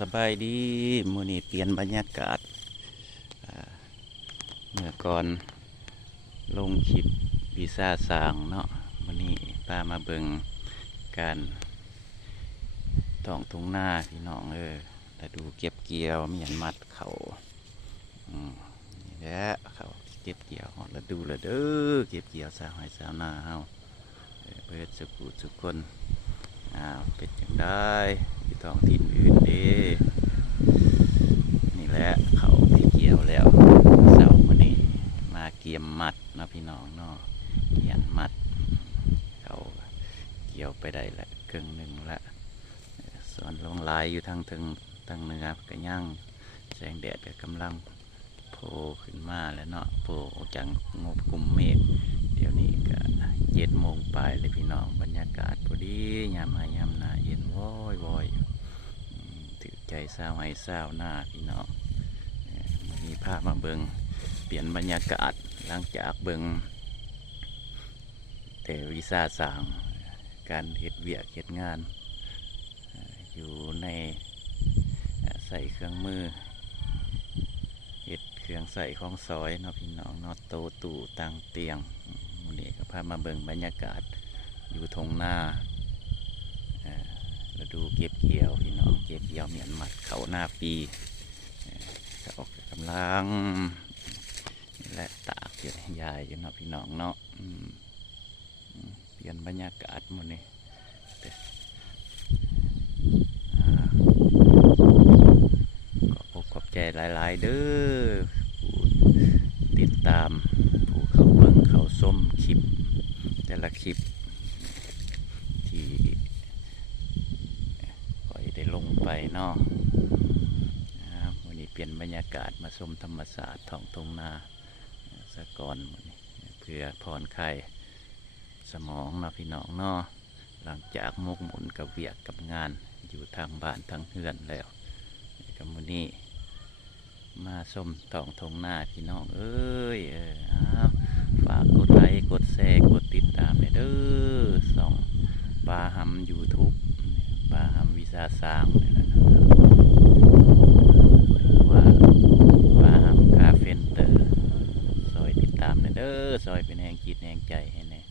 สบายดีมื้อนี้เปลี่ยนบรรยากาศเมื่อก่อนลงคลิปวีซ่าสร้างเนาะมื้อนี้ป้ามาเบิ่งการท้องทุ่งนาพี่น้องแล้วดูเก็บเกี่ยวมีหยันมัดเขานี่แหละเขาเก็บเกี่ยวฮอดแล้วดูแล้วเด้อเก็บเกี่ยวสาวให้สาวนาเฮาเพื่อสุขสุขคนเป็นจังได้ที่ท้องถิ่นอื่นเด้นี่แหละเขาที่เกี่ยวแล้วเสาร์มื้อนี้มาเกี่ยมมัดนะพี่น้องเนาะเกี่ยนมัดเขาเกี่ยวไปได้ละครึ่งหนึ่งละส่วนลงลายอยู่ทางถึงทางเหนือก็ย่างแสงแดดก็กำลังโผล่ขึ้นมาแล้วเนาะโผล่จากงบกลุ่มเมฆเดี๋ยวนี้ก็7 โมงปลายเลยพี่น้องบรรยากาศพอดียามหนาเย็นว้อยว้อยถือใจเศร้าให้เศร้าหน้าพี่น้องมีภาพมาเบิงเปลี่ยนบรรยากาศหลังจากเบิงแต่วีซ่าสร้างการเฮ็ดเวียกเฮ็ดงานอยู่ในใส่เครื่องมือเฮ็ดเครื่องใส่ของซอยเนาะพี่น้องเนาะโตตู่ตังเตียงมื้อนี้ก็พามาเบิ่งบรรยากาศอยู่ทงนาแล้วดูเก็บเกี่ยวพี่น้องเก็บเกี่ยวเมียนมัดเขาหน้าปีก็ออกกำลังและตากเกี่ยวยายอยู่เนาะพี่น้องเนาะเปลี่ยนบรรยากาศมื้อนี้ขอบใจหลายๆเด้อผู้ติดตามผู้เข้าเบิ่งเข้าส้มคลิปแต่ละคลิปที่ค่อยได้ลงไปเนาะวันนี้เปลี่ยนบรรยากาศมาชมธรรมศาสตร์ท้องทุ่งนาสะก่อนเพื่อผ่อนคลายสมองเนาะพี่น้องเนาะหลังจากมกหมุนกับเวียกกับงานอยู่ทางบ้านทางเฮือนแล้วกับมื้อนี้มาชมท้องทุ่งนาพี่น้องฝากกดไลค์กดแชร์กดติดตามเด้อส่องปลาหำYouTube ปลาหำวิซาสร้างนี่แหละว่าปลาหำคาเฟนเตอร์ซอยติดตามเด้อซอยเป็นแรงจิตแรงใจให้แน่